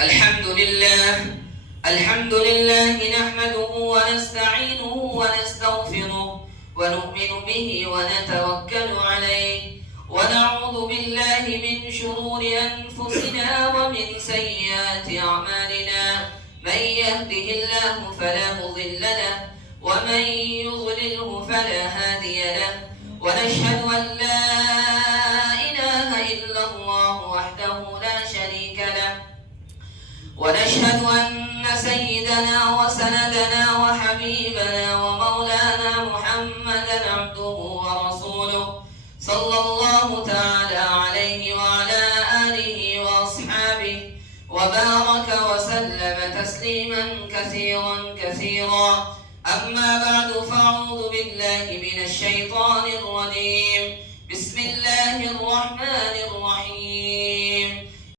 الحمد لله نحمده ونستعينه ونستغفره ونؤمن به ونتوكل عليه ونعوذ بالله من شرور أنفسنا ومن سيئات أعمالنا. من يهده الله فلا مضل له ومن يضلله فلا هادي له. ونشهد أن لا إله إلا الله وحده لا شريك له. ونشهد أن سيدنا وسندنا وحبيبنا ومولانا محمدا عبده ورسوله صلى الله تعالى عليه وعلى آله وأصحابه وبارك وسلم تسليما كثيرا كثيرا. أما بعد فأعوذ بالله من الشيطان الرجيم. بسم الله الرحمن الرحيم.